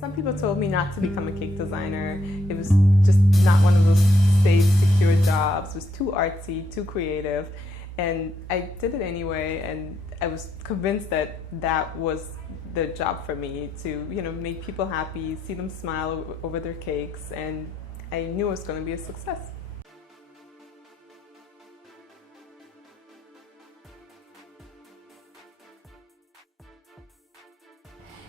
Some people told me not to become a cake designer. It was just not one of those safe, secure jobs. It was too artsy, too creative. And I did it anyway, and I was convinced that that was the job for me, to, you know, make people happy, see them smile over their cakes, and I knew it was going to be a success.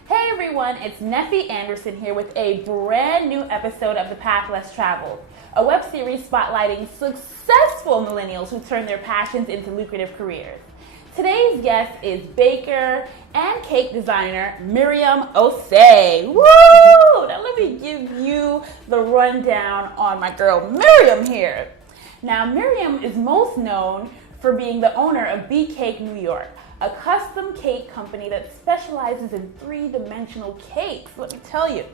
Hey everyone, it's Neffy Anderson here with a brand new episode of The Path Less Traveled, a web series spotlighting successful millennials who turn their passions into lucrative careers. Today's guest is baker and cake designer Miriam Osei. Woo! Now let me give you the rundown on my girl Miriam here. Now Miriam is most known for being the owner of BCakeNY, a custom cake company that specializes in three-dimensional cakes. Let me tell you,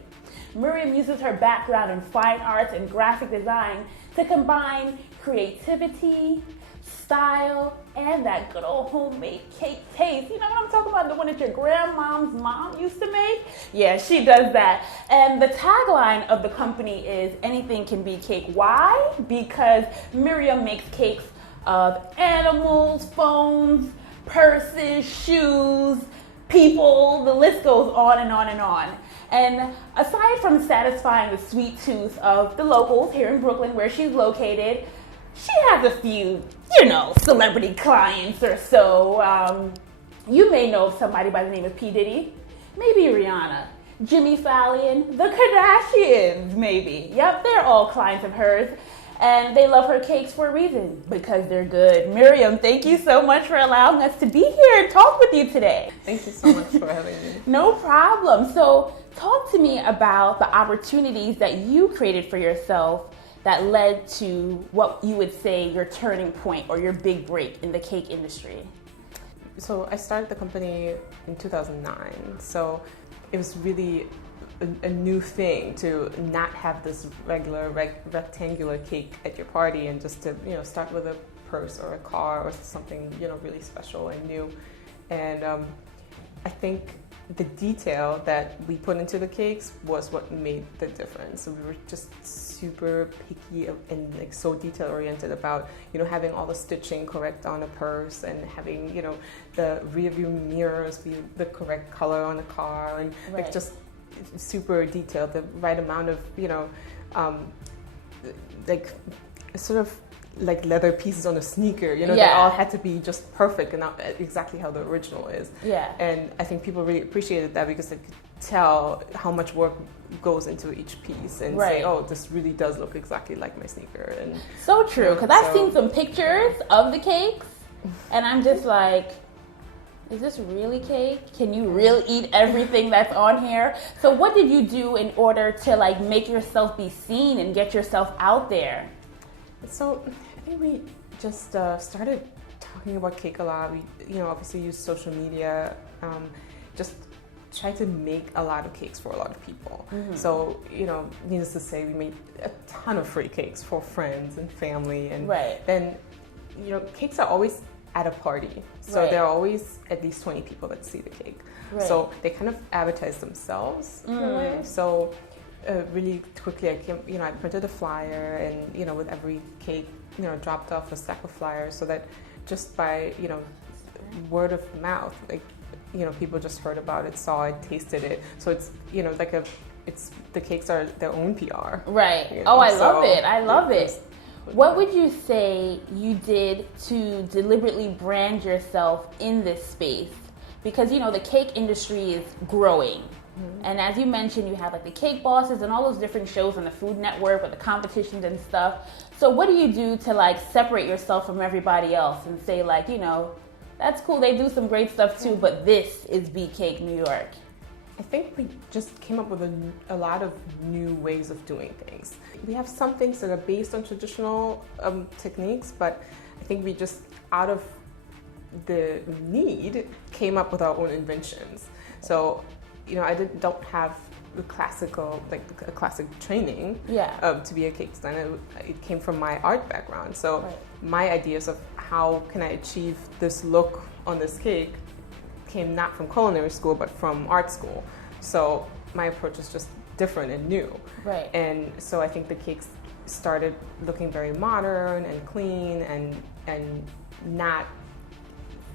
Miriam uses her background in fine arts and graphic design to combine creativity, style, and that good old homemade cake taste. You know what I'm talking about? The one that your grandmom's mom used to make? Yeah, she does that. And the tagline of the company is anything can be cake. Why? Because Miriam makes cakes of animals, phones, purses, shoes, people, the list goes on and on and on. And aside from satisfying the sweet tooth of the locals here in Brooklyn where she's located, she has a few, you know, celebrity clients or so. You may know somebody by the name of P. Diddy, maybe Rihanna, Jimmy Fallon, the Kardashians, maybe. Yep, they're all clients of hers. And they love her cakes for a reason, because they're good. Miriam, thank you so much for allowing us to be here and talk with you today. Thank you so much for having me. No problem. So talk to me about the opportunities that you created for yourself that led to what you would say your turning point or your big break in the cake industry. So I started the company in 2009. So it was really a new thing to not have this regular rectangular cake at your party, and just to, you know, start with a purse or a car or something, you know, really special and new. And I think the detail that we put into the cakes was what made the difference. So we were just super picky and like so detail oriented about, you know, having all the stitching correct on a purse, and having, you know, the rear view mirrors be the correct color on the car, and right. like just super detailed, the right amount of, you know, like sort of like leather pieces on a sneaker, you know, Yeah. they all had to be just perfect and not exactly how the original is. Yeah. And I think people really appreciated that, because they could tell how much work goes into each piece, and Right. say, oh, this really does look exactly like my sneaker. And So true, because I've seen some pictures of the cakes, and I'm just like, is this really cake? Can you really eat everything that's on here? So what did you do in order to like make yourself be seen and get yourself out there? So I think we just started talking about cake a lot. We, you know, obviously use social media, just try to make a lot of cakes for a lot of people. Mm-hmm. So, you know, needless to say, we made a ton of free cakes for friends and family. And right. then, you know, cakes are always at a party. So right. there are always at least 20 people that see the cake. Right. So they kind of advertise themselves in a way. So really quickly I printed a flyer, and, you know, with every cake, you know, dropped off a stack of flyers, so that just by, you know, word of mouth, like, you know, people just heard about it, saw it, tasted it. So it's, you know, like the cakes are their own PR. Right. You know? Oh, I love it. I love it. What would you say you did to deliberately brand yourself in this space? Because, you know, the cake industry is growing. Mm-hmm. And as you mentioned, you have like the Cake Bosses and all those different shows on the Food Network with the competitions and stuff. So what do you do to like separate yourself from everybody else and say, like, you know, that's cool, they do some great stuff too, but this is BCakeNY? I think we just came up with a lot of new ways of doing things. We have some things that are based on traditional techniques, but I think we just, out of the need, came up with our own inventions. So, you know, I don't have the classical, like a classic training to be a cake designer. It came from my art background. So my ideas of how can I achieve this look on this cake came not from culinary school, but from art school. So my approach is just different and new. Right. And so I think the cakes started looking very modern and clean and not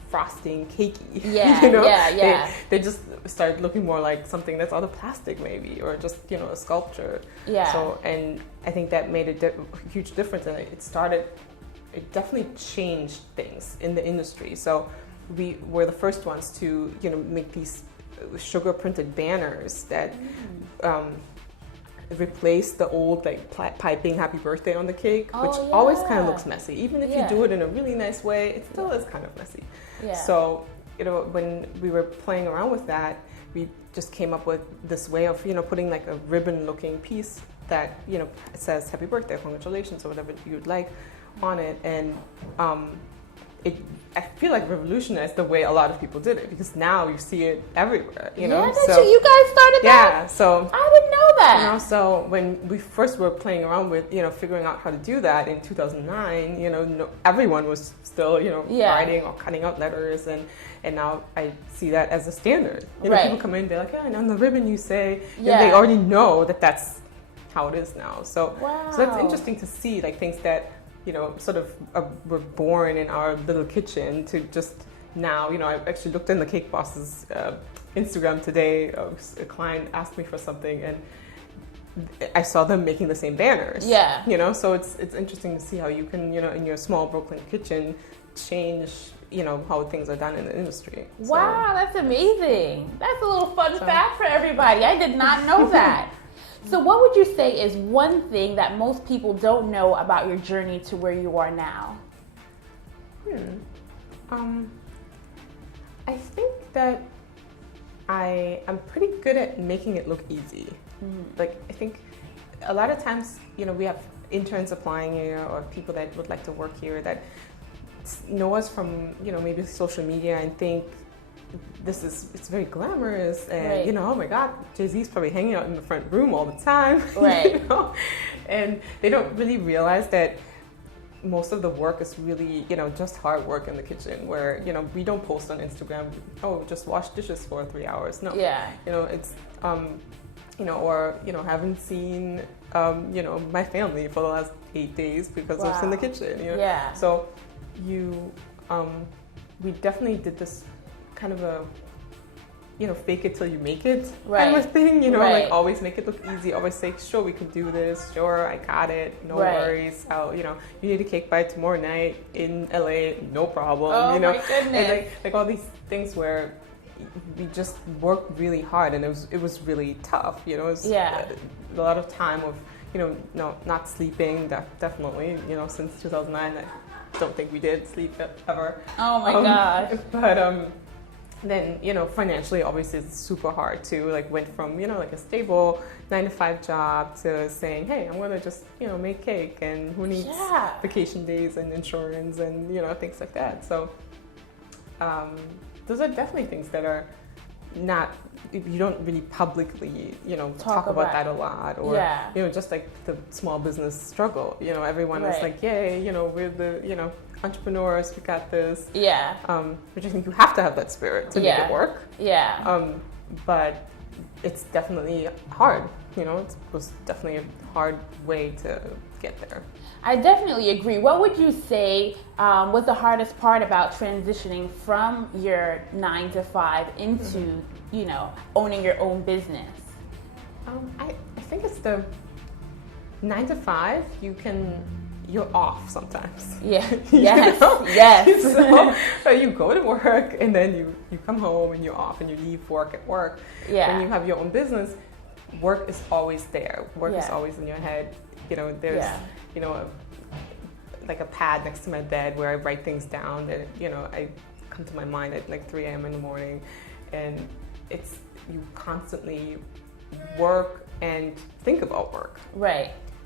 frosting cakey. Yeah, you know? yeah. They just started looking more like something that's out of plastic maybe, or just, you know, a sculpture. Yeah. So, and I think that made a huge difference, and it definitely changed things in the industry. So we were the first ones to, you know, make these sugar printed banners that replace the old like piping happy birthday on the cake, which always kind of looks messy. Even if you do it in a really nice way, it still is kind of messy. Yeah. So, you know, when we were playing around with that, we just came up with this way of, you know, putting like a ribbon looking piece that, you know, says happy birthday, congratulations, or whatever you'd like on it. And I feel like revolutionized the way a lot of people did it, because now you see it everywhere, you know? So you guys started that? Yeah, so I didn't know that. You know, so when we first were playing around with, you know, figuring out how to do that in 2009, you know, everyone was still, you know, writing or cutting out letters, and now I see that as a standard. You know, people come in, they're like, yeah, and on the ribbon you say, you know, they already know that that's how it is now. So, so that's interesting to see, like, things that, you know, sort of were born in our little kitchen to just now, you know, I actually looked in the Cake Boss's Instagram today. A client asked me for something, and I saw them making the same banners. Yeah. You know, so it's interesting to see how you can, you know, in your small Brooklyn kitchen, change, you know, how things are done in the industry. Wow, that's amazing. That's a little fun fact for everybody. I did not know that. So what would you say is one thing that most people don't know about your journey to where you are now? I think that I'm pretty good at making it look easy. Like, I think a lot of times, you know, we have interns applying here, or people that would like to work here that know us from, you know, maybe social media and think it's very glamorous, and you know, oh my God, Jay-Z's probably hanging out in the front room all the time, you know? And they don't really realize that most of the work is really, you know, just hard work in the kitchen, where, you know, we don't post on Instagram, oh, just wash dishes for 3 hours. No, you know, it's you know, or, you know, haven't seen you know, my family for the last 8 days because I was in the kitchen, you know? So we definitely did this kind of a, you know, fake it till you make it kind of thing, you know, like always make it look easy, always say, sure, we can do this, sure, I got it, no worries, you know, you need a cake by tomorrow night in LA, no problem, you know, my goodness. And like all these things where we just worked really hard, and it was really tough, you know, it was a lot of time of, you know, not sleeping, definitely, you know, since 2009, I don't think we did sleep ever. Oh my gosh. But then, you know, financially, obviously, it's super hard too. Like, went from, you know, like a stable 9-to-5 job to saying, hey, I'm gonna just, you know, make cake, and who needs vacation days and insurance and, you know, things like that. So those are definitely things that are not, you don't really publicly, you know, talk about that a lot, or you know, just like the small business struggle, you know, everyone is like, yay, you know, we're the, you know, entrepreneurs, we got this, which I think you have to have that spirit to make it work, but it's definitely hard, you know, it was definitely a hard way to get there. I definitely agree. What would you say was the hardest part about transitioning from your 9-to-5 into, you know, owning your own business? I think it's the 9-to-5, you're off sometimes. So you go to work, and then you come home and you're off, and you leave work at work. When you have your own business, work is always there. Work is always in your head. You know, there's, you know, like a pad next to my bed where I write things down that, you know, I come to my mind at like 3 a.m. in the morning, and it's, you constantly work and think about work.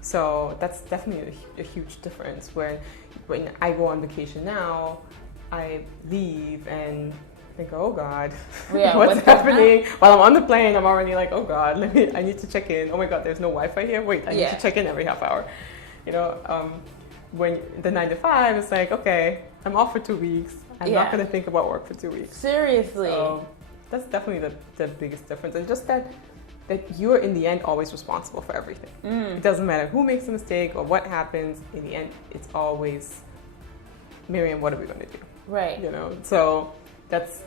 So that's definitely a huge difference. When I go on vacation now, I leave and think, oh God, what's happening? While I'm on the plane, I'm already like, oh God, I need to check in. Oh my God, there's no Wi-Fi here. Wait, I need to check in every half hour. You know, when the 9-to-5 is like, okay, I'm off for 2 weeks. I'm not going to think about work for 2 weeks. Seriously. So that's definitely the biggest difference. And just that that you're in the end always responsible for everything. It doesn't matter who makes a mistake or what happens. In the end, it's always, Miriam, what are we going to do? Right. You know, so that's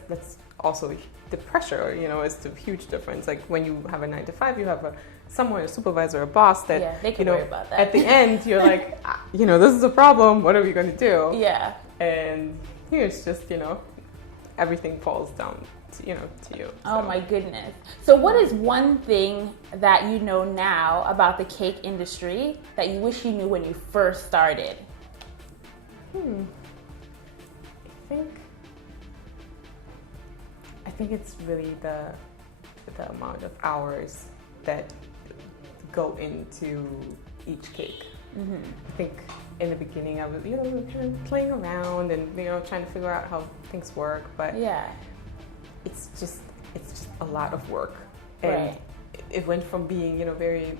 also the pressure. You know, is the huge difference. Like when you have a 9 to 5, you have someone, a supervisor, a boss that they can worry about that. At the end, you're like, you know, this is a problem. What are we going to do? Yeah. And here it's just, you know, everything falls down to you. So. Oh my goodness. So what is one thing that you know now about the cake industry that you wish you knew when you first started? I think it's really the amount of hours that go into each cake. I think in the beginning I was, you know, kind of playing around and, you know, trying to figure out how things work, but it's just a lot of work. And it went from being, you know, very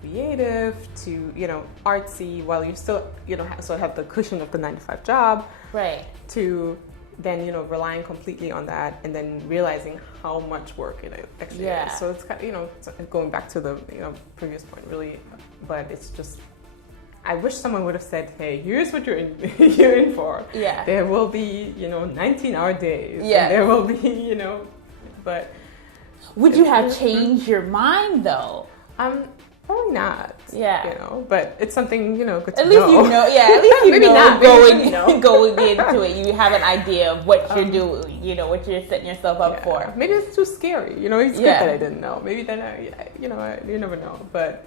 creative to, you know, artsy while you still, you know, have the cushion of the 9 to 5 job. Right. To then, you know, relying completely on that and then realizing how much work it actually is. So it's kind of, you know, going back to the, you know, previous point really, but it's just, I wish someone would have said, hey, here's what you're in for. Yeah. There will be, you know, 19-hour days. Yeah. And there will be, you know, but. Would you have changed your mind though? Probably not. Yeah. You know, but it's something, you know, good to know. At least you know. Yeah. At least you maybe know. Not, going into it, you have an idea of what you're doing. You know what you're setting yourself up for. Maybe it's too scary. You know, it's good that I didn't know. Maybe then you never know. But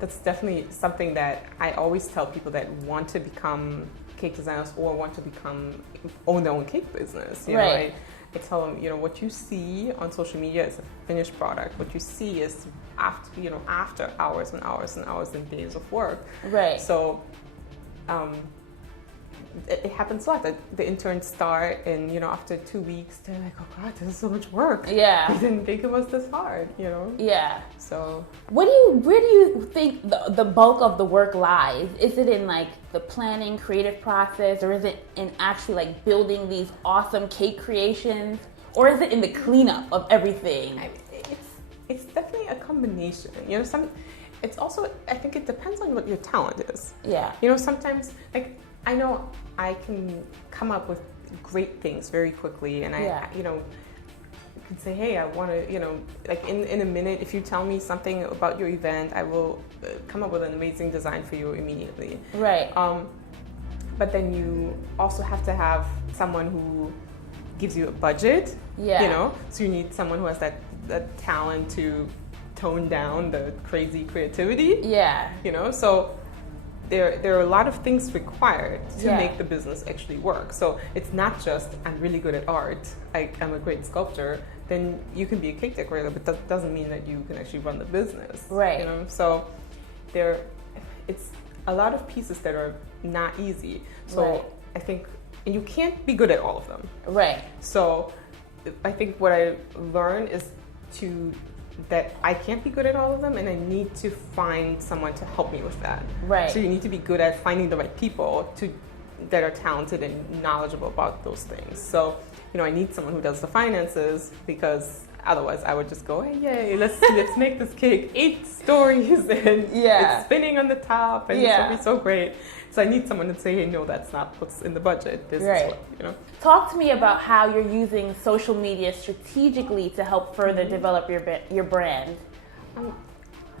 that's definitely something that I always tell people that want to become cake designers or want to own their own cake business. You know, I tell them, you know, what you see on social media is a finished product. What you see is after hours and hours and hours and days of work. Right. So it happens a lot that the interns start and, you know, after 2 weeks, they're like, oh God, this is so much work. Yeah. I didn't think it was this hard, you know? Yeah. So where do you think the bulk of the work lies? Is it in like the planning, creative process, or is it in actually like building these awesome cake creations? Or is it in the cleanup of everything? It's definitely a combination. You know, it's also, I think it depends on what your talent is. Yeah. You know, sometimes, like, I know I can come up with great things very quickly, and I, you know, can say, hey, I want to, you know, like in a minute, if you tell me something about your event, I will come up with an amazing design for you immediately. Right. But then you also have to have someone who gives you a budget. Yeah. You know, so you need someone who has that talent to tone down the crazy creativity. Yeah. You know, so there are a lot of things required to make the business actually work. So it's not just, I'm really good at art, I'm a great sculptor, then you can be a cake decorator, but that doesn't mean that you can actually run the business. Right. You know, so it's a lot of pieces that are not easy. So I think, and you can't be good at all of them. Right. So I think what I learned is that I can't be good at all of them, and I need to find someone to help me with that. Right. So you need to be good at finding the right people that are talented and knowledgeable about those things. So, you know, I need someone who does the finances, because otherwise I would just go, hey, yay, let's make this cake 8 stories and it's spinning on the top and it's gonna be so great. So I need someone to say, hey, no, that's not what's in the budget. This is what, you know. Talk to me about how you're using social media strategically to help further develop your brand.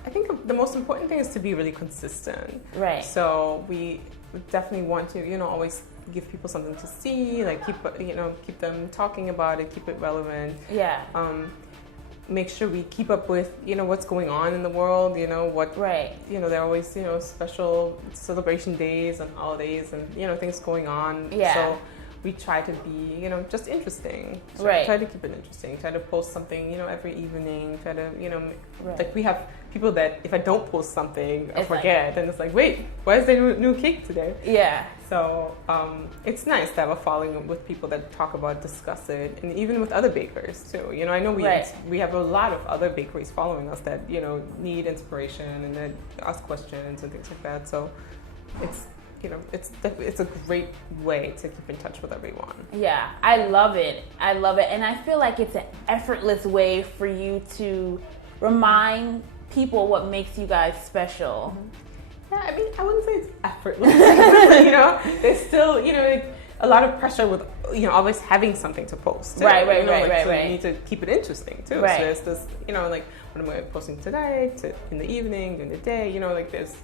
I think the most important thing is to be really consistent. Right. So we definitely want to, you know, always give people something to see, like keep them talking about it, keep it relevant. Yeah. Make sure we keep up with, you know, what's going on in the world, you know, you know, there are always, you know, special celebration days and holidays and, you know, things going on. Yeah. So we try to be, you know, just interesting. Try to keep it interesting. Try to post something, you know, every evening. Try to, you know, like we have people that if I don't post something, I forget. And it's like, wait, why is there new cake today? Yeah. So it's nice to have a following with people that talk about, discuss it, and even with other bakers too. You know, I know we have a lot of other bakeries following us that, you know, need inspiration and that ask questions and things like that. So it's, you know, it's a great way to keep in touch with everyone. Yeah, I love it. And I feel like it's an effortless way for you to remind people what makes you guys special. Yeah, I mean, I wouldn't say it's effortless. There's still, a lot of pressure with, always having something to post. Too, Right. So you need to keep it interesting too. Right. So there's this, like, what am I posting today, in the evening, during the day, there's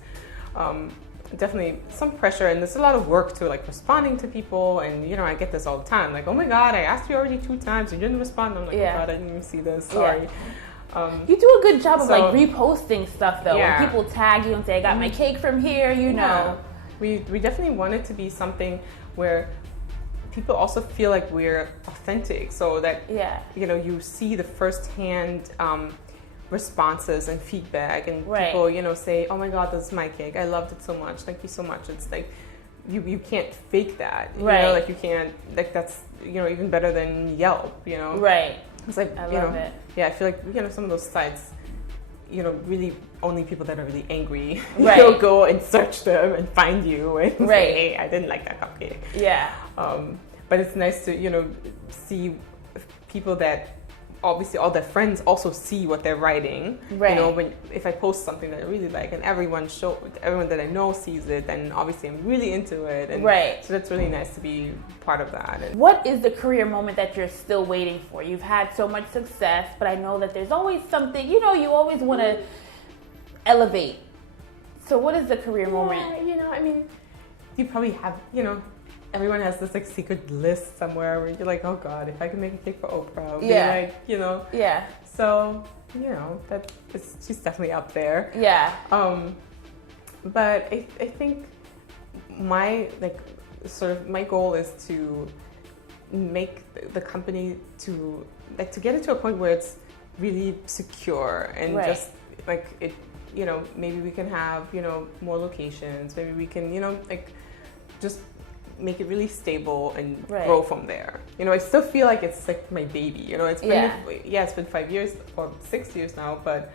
definitely some pressure, and there's a lot of work to, like, responding to people, and, I get this all the time, like, oh my God, I asked you already 2 times, you didn't respond. I'm like, oh God, I didn't even see this, sorry. Yeah. You do a good job of like reposting stuff though. When people tag you and say, I got my cake from here, We definitely want it to be something where people also feel like we're authentic, so that you see the firsthand responses and feedback, and people say, oh my God, this is my cake, I loved it so much, thank you so much. It's like you can't fake that, like you can't, like, that's even better than Yelp, It's like, I love it. Yeah, I feel like, some of those sites, really only people that are really angry, go and search them and find you and say, hey, I didn't like that cupcake. Yeah. But it's nice to, see people that obviously all their friends also see what they're writing. Right. If I post something that I really like and everyone that I know sees it, then obviously I'm really into it. And so that's really nice to be part of that. And what is the career moment that you're still waiting for? You've had so much success, but I know that there's always something, you always want to elevate. So what is the career moment? I mean, you probably have, everyone has this, like, secret list somewhere where you're like, oh God, if I could make a cake for Oprah, I'd be like, Yeah. So, she's definitely up there. Yeah. But I think my goal is to make the company to get it to a point where it's really secure and just like it, maybe we can have, more locations, maybe we can, just make it really stable and grow from there. I still feel like it's like my baby. It's been it's been 5 years or 6 years now, but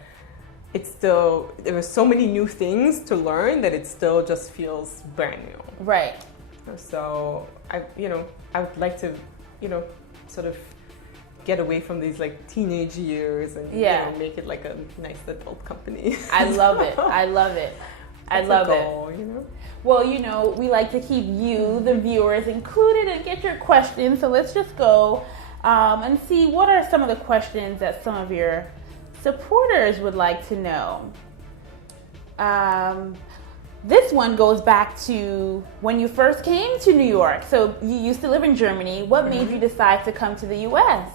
it's still, there were so many new things to learn that it still just feels brand new. Right. So I would like to, sort of get away from these, like, teenage years and make it like a nice adult company. I love it. I love it. I love it. Well, we like to keep you, the viewers, included and get your questions. So let's just go and see what are some of the questions that some of your supporters would like to know. This one goes back to when you first came to New York. So you used to live in Germany. What made you decide to come to the U.S.?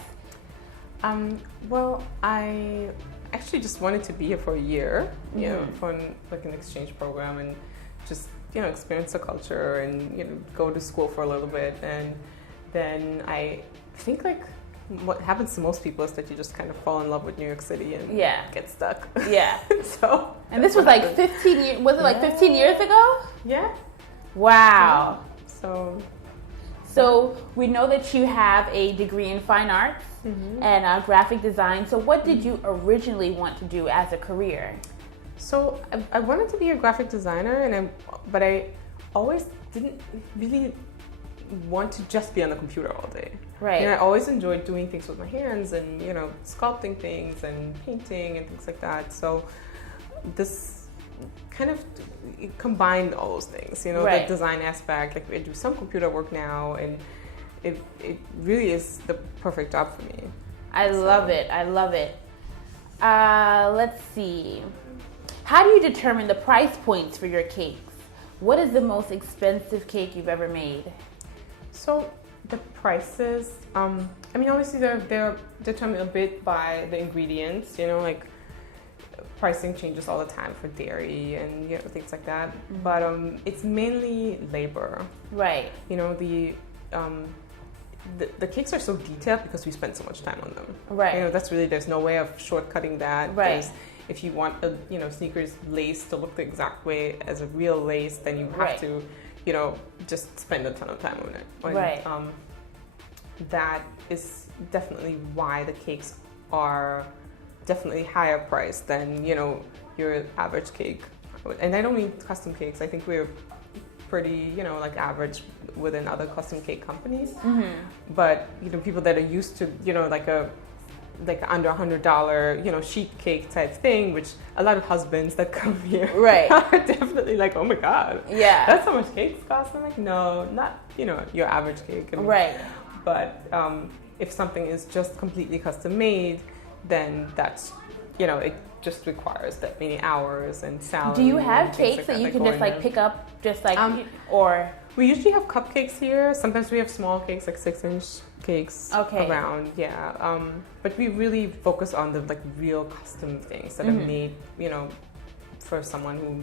Well, I actually just wanted to be here for a year, for an exchange program, and just experience the culture and go to school for a little bit. And then I think, like, what happens to most people is that you just kind of fall in love with New York City and get stuck. Yeah. So. And this was like 15 years. Was it like 15 years ago? Yeah. Wow. So we know that you have a degree in fine arts and graphic design. So what did you originally want to do as a career? So I wanted to be a graphic designer, but I always didn't really want to just be on the computer all day. Right. I always enjoyed doing things with my hands and sculpting things and painting and things like that. So this kind of combined all those things. The design aspect. Like, I do some computer work now, and it really is the perfect job for me. I love it. I love it. Let's see. How do you determine the price points for your cakes? What is the most expensive cake you've ever made? So the prices, obviously they're determined a bit by the ingredients, like pricing changes all the time for dairy and things like that. But it's mainly labor. Right. The cakes are so detailed because we spend so much time on them. Right. That's really, there's no way of shortcutting that. Right. If you want a sneakers lace to look the exact way as a real lace, then you have to just spend a ton of time on it. Right. That is definitely why the cakes are definitely higher priced than your average cake. And I don't mean custom cakes. I think we're pretty average within other custom cake companies. But people that are used to like a like under $100, sheet cake type thing, which a lot of husbands that come here Right. are definitely like, oh my God, Yeah. that's how much cakes cost. I'm like, no, not, your average cake. Right. But if something is just completely custom made, then that's, it just requires that many hours and salary. Do you have and things cakes that you that can go just in like there. pick up just like or We usually have cupcakes here. Sometimes we have small cakes, like 6-inch cakes around. Yeah. But we really focus on the like real custom things that are made, for someone who,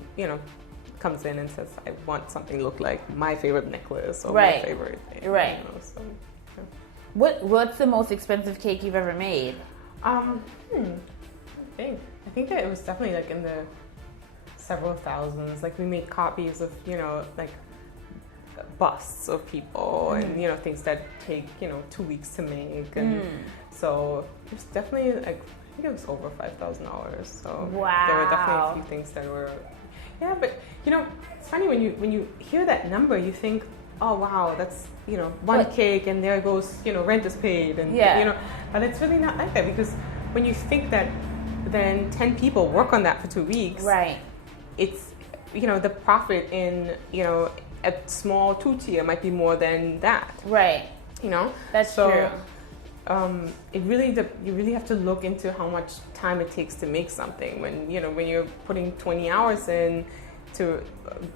comes in and says, I want something to look like my favorite necklace or my favorite thing. Right. So, yeah. What's the most expensive cake you've ever made? I think that it was definitely like in the several thousands. Like we made copies of, like busts of people and, things that take, 2 weeks to make. And so it was definitely like, I think it was over $5,000. So wow. There were definitely a few things that were, but it's funny when you hear that number, you think, oh wow, that's, one cake and there goes, rent is paid and, but it's really not like that, because when you think that then 10 people work on that for 2 weeks, right? It's, the profit in, a small two-tier might be more than that. Right. That's true. You really have to look into how much time it takes to make something. When you're putting 20 hours in to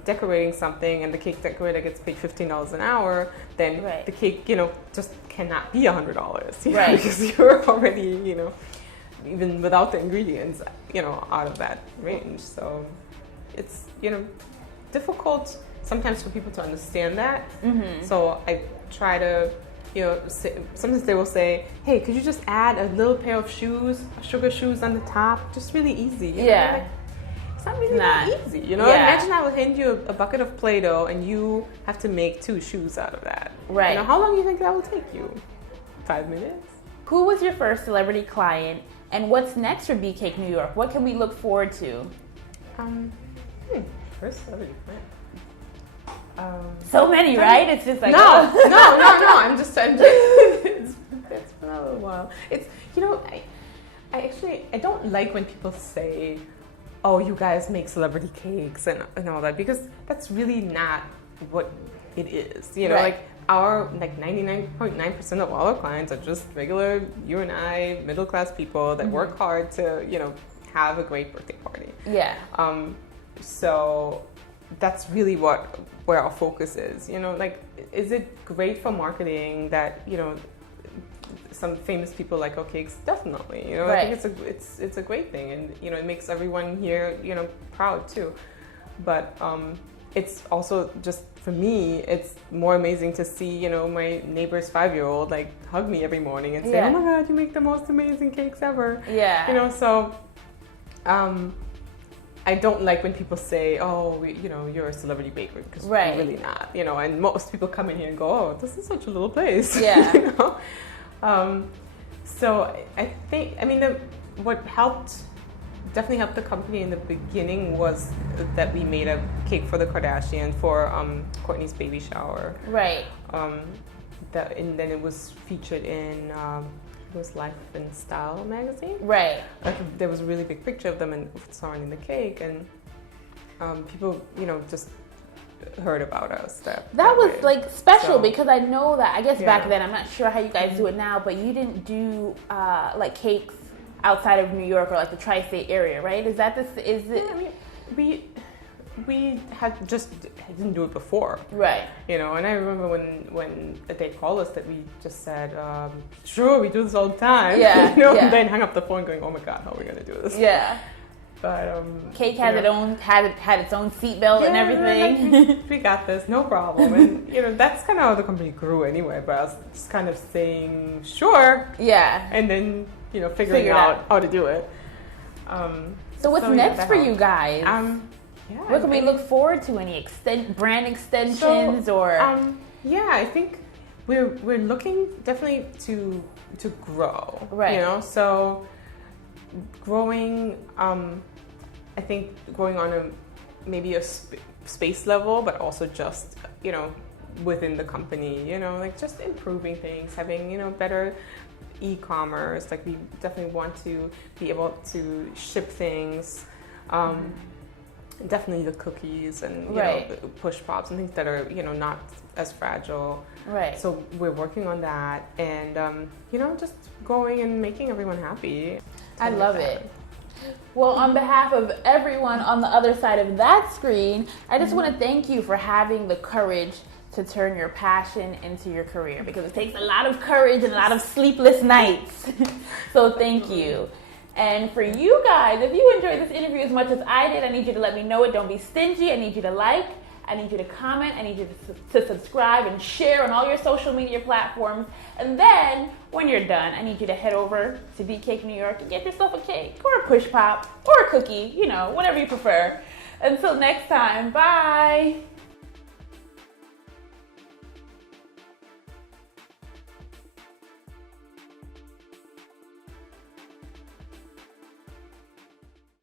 decorating something, and the cake decorator gets paid $15 an hour, then the cake, just cannot be $100. Right. Because you're already, even without the ingredients, out of that range. So it's, difficult sometimes for people to understand that. So I try to, sometimes they will say, hey, could you just add a little pair of shoes, sugar shoes on the top? Just really easy. Like, it's not really that easy. Imagine I will hand you a bucket of Play-Doh and you have to make 2 shoes out of that. Right. How long do you think that will take you? 5 minutes? Who was your first celebrity client, and what's next for BCakeNY? What can we look forward to? First celebrity client. So many, right? It's just like no. I'm just it's been a little while. It's I don't like when people say, "Oh, you guys make celebrity cakes and all that," because that's really not what it is. Like our 99.9% of all our clients are just regular you and I middle class people that work hard to have a great birthday party. Yeah. So that's really where our focus is. Like, is it great for marketing that some famous people like our cakes? Definitely. I think it's a great thing, and it makes everyone here proud too. But it's also just, for me, it's more amazing to see my neighbor's 5-year-old like hug me every morning and say, oh my God, you make the most amazing cakes ever. So I don't like when people say, oh, you're a celebrity baker, because we're really not, and most people come in here and go, oh, this is such a little place. So I think, what definitely helped the company in the beginning was that we made a cake for the Kardashians for Kourtney's baby shower. Right. And then it was featured in it was Life and Style magazine. Right. There was a really big picture of them and surrounding the cake, and people, just heard about us. That was way. Like special, because I know that, I guess back then, I'm not sure how you guys do it now, but you didn't do like cakes outside of New York or like the tri-state area, right? Is that is it? Yeah, we didn't do it before, right? And I remember when they called us that we just said, sure, we do this all the time. And then hung up the phone going, oh my God, how are we gonna do this? But cake had its own seatbelt and everything. Like, we got this, no problem. And that's kind of how the company grew anyway. But I was just kind of saying sure, and then figuring out how to do it. So what's next for you guys? What can we look forward to? Any brand extensions or? I think we're looking definitely to grow. Right. So growing. I think growing on maybe a space level, but also just within the company. Like just improving things, having better e-commerce. Like we definitely want to be able to ship things. Definitely the cookies and you know, the push pops and things that are, you know, not as fragile. Right. So we're working on that, and you know, just going and making everyone happy. I love it. Well, on behalf of everyone on the other side of that screen, I just want to thank you for having the courage to turn your passion into your career, because it takes a lot of courage and a lot of sleepless nights. So thank you. And for you guys, if you enjoyed this interview as much as I did, I need you to let me know it. Don't be stingy. I need you to like. I need you to comment. I need you to subscribe and share on all your social media platforms. And then, when you're done, I need you to head over to BCakeNY and get yourself a cake or a push pop or a cookie, you know, whatever you prefer. Until next time, bye.